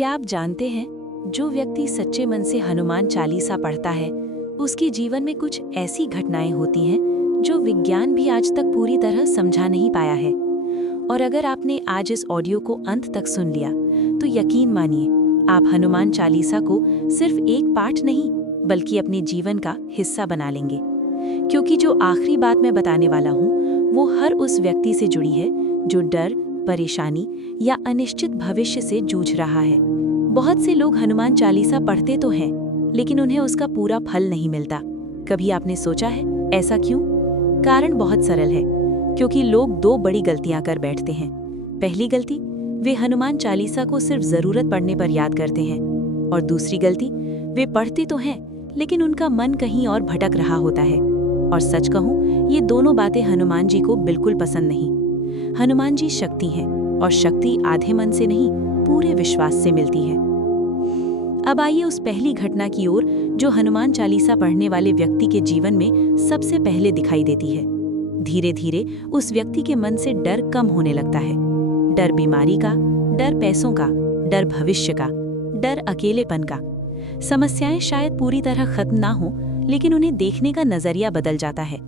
क्या आप जानते हैं, जो व्यक्ति सच्चे मन से हनुमान चालीसा पढ़ता है, उसके जीवन में कुछ ऐसी घटनाएं होती हैं जो विज्ञान भी आज तक पूरी तरह समझा नहीं पाया है। और अगर आपने आज इस ऑडियो को अंत तक सुन लिया, तो यकीन मानिए, आप हनुमान चालीसा को सिर्फ एक पाठ नहीं, बल्कि अपने जीवन का हिस्सा बना लेंगे। क्योंकि जो आखिरी बात मैं बताने वाला हूँ, वो हर उस व्यक्ति से जुड़ी है जो डर, परेशानी या अनिश्चित भविष्य से जूझ रहा है। बहुत से लोग हनुमान चालीसा पढ़ते तो हैं, लेकिन उन्हें उसका पूरा फल नहीं मिलता। कभी आपने सोचा है ऐसा क्यों? कारण बहुत सरल है, क्योंकि लोग दो बड़ी गलतियां कर बैठते हैं। पहली गलती, वे हनुमान चालीसा को सिर्फ जरूरत पड़ने पर याद करते हैं, और दूसरी गलती, वे पढ़ते तो हैं, लेकिन उनका मन कहीं और भटक रहा होता है। और सच कहूं, ये दोनों बातें हनुमान जी को बिल्कुल पसंद नहीं। हनुमान जी शक्ति हैं, और शक्ति आधे मन से नहीं, पूरे विश्वास से मिलती है। अब आइए उस पहली घटना की ओर, जो हनुमान चालीसा पढ़ने वाले व्यक्ति के जीवन में सबसे पहले दिखाई देती है। धीरे धीरे उस व्यक्ति के मन से डर कम होने लगता है। डर बीमारी का, डर पैसों का, डर भविष्य का, डर अकेलेपन का। समस्याएं शायद पूरी तरह खत्म ना हो, लेकिन उन्हें देखने का नजरिया बदल जाता है।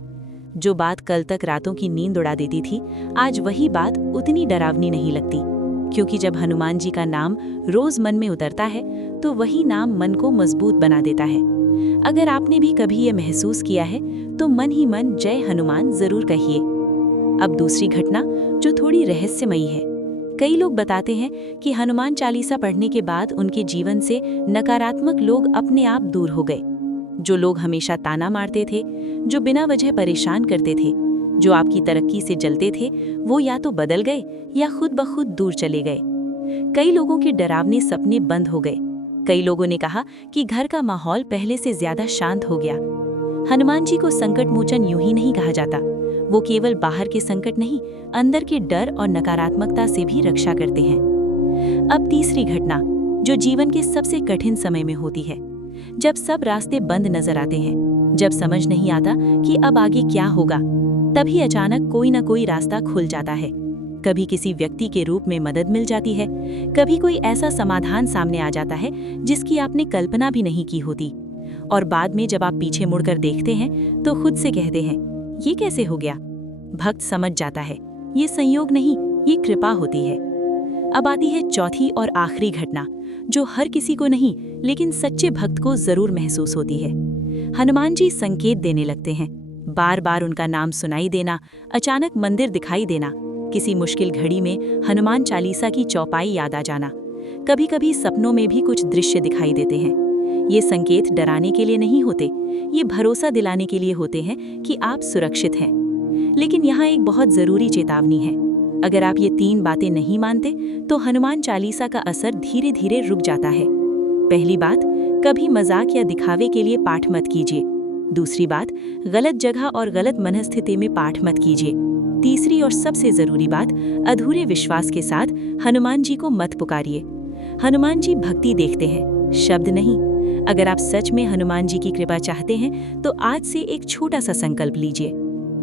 जो बात कल तक रातों की नींद उड़ा देती थी, आज वही बात उतनी डरावनी नहीं लगती। क्योंकि जब हनुमान जी का नाम रोज मन में उतरता है, तो वही नाम मन को मजबूत बना देता है। अगर आपने भी कभी ये महसूस किया है, तो मन ही मन जय हनुमान जरूर कहिए। अब दूसरी घटना, जो थोड़ी रहस्यमयी है। कई लोग बताते हैं कि हनुमान चालीसा पढ़ने के बाद उनके जीवन से नकारात्मक लोग अपने आप दूर हो गए। जो लोग हमेशा ताना मारते थे, जो बिना वजह परेशान करते थे, जो आपकी तरक्की से जलते थे, वो या तो बदल गए या खुद ब खुद दूर चले गए। कई लोगों के डरावने सपने बंद हो गए। कई लोगों ने कहा कि घर का माहौल पहले से ज्यादा शांत हो गया। हनुमान जी को संकट मोचन यूं ही नहीं कहा जाता। वो केवल बाहर के संकट नहीं, अंदर के डर और नकारात्मकता से भी रक्षा करते हैं। अब तीसरी घटना, जो जीवन के सबसे कठिन समय में होती है। जब सब रास्ते बंद नजर आते हैं, जब समझ नहीं आता कि अब आगे क्या होगा, तभी अचानक कोई ना कोई रास्ता खुल जाता है। कभी किसी व्यक्ति के रूप में मदद मिल जाती है, कभी कोई ऐसा समाधान सामने आ जाता है जिसकी आपने कल्पना भी नहीं की होती। और बाद में जब आप पीछे मुड़कर देखते हैं, तो खुद से कहते हैं, ये कैसे हो गया? भक्त समझ जाता है, ये संयोग नहीं, ये कृपा होती है। अब आती है चौथी और आखिरी घटना, जो हर किसी को नहीं, लेकिन सच्चे भक्त को जरूर महसूस होती है। हनुमान जी संकेत देने लगते हैं। बार बार उनका नाम सुनाई देना, अचानक मंदिर दिखाई देना, किसी मुश्किल घड़ी में हनुमान चालीसा की चौपाई याद आ जाना। कभी कभी सपनों में भी कुछ दृश्य दिखाई देते हैं। ये संकेत डराने के लिए नहीं होते, ये भरोसा दिलाने के लिए होते हैं कि आप सुरक्षित हैं। लेकिन यहाँ एक बहुत जरूरी चेतावनी है। अगर आप ये तीन बातें नहीं मानते, तो हनुमान चालीसा का असर धीरे धीरे रुक जाता है। पहली बात, कभी मजाक या दिखावे के लिए पाठ मत कीजिए। दूसरी बात, गलत जगह और गलत मनस्थिति में पाठ मत कीजिए। तीसरी और सबसे जरूरी बात, अधूरे विश्वास के साथ हनुमान जी को मत पुकारिए। हनुमान जी भक्ति देखते हैं, शब्द नहीं। अगर आप सच में हनुमान जी की कृपा चाहते हैं, तो आज से एक छोटा सा संकल्प लीजिए।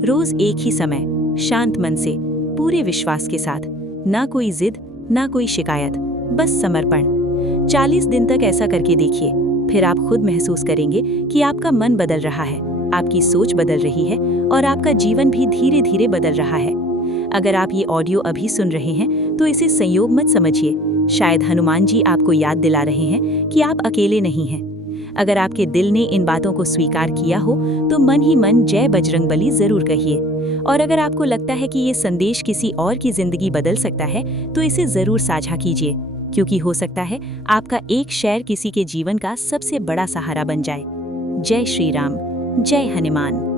रोज एक ही समय, शांत मन से, पूरे विश्वास के साथ, ना कोई जिद, ना कोई शिकायत, बस समर्पण। 40 दिन तक ऐसा करके देखिए। फिर आप खुद महसूस करेंगे कि आपका मन बदल रहा है, आपकी सोच बदल रही है, और आपका जीवन भी धीरे धीरे बदल रहा है। अगर आप ये ऑडियो अभी सुन रहे हैं, तो इसे संयोग मत समझिए। शायद हनुमान जी आपको याद दिला रहे हैं कि आप अकेले नहीं हैं। अगर आपके दिल ने इन बातों को स्वीकार किया हो, तो मन ही मन जय बजरंगबली जरूर कहिए। और अगर आपको लगता है कि ये संदेश किसी और की जिंदगी बदल सकता है, तो इसे जरूर साझा कीजिए, क्योंकि हो सकता है आपका एक शेयर किसी के जीवन का सबसे बड़ा सहारा बन जाए। जय श्री राम, जय हनुमान।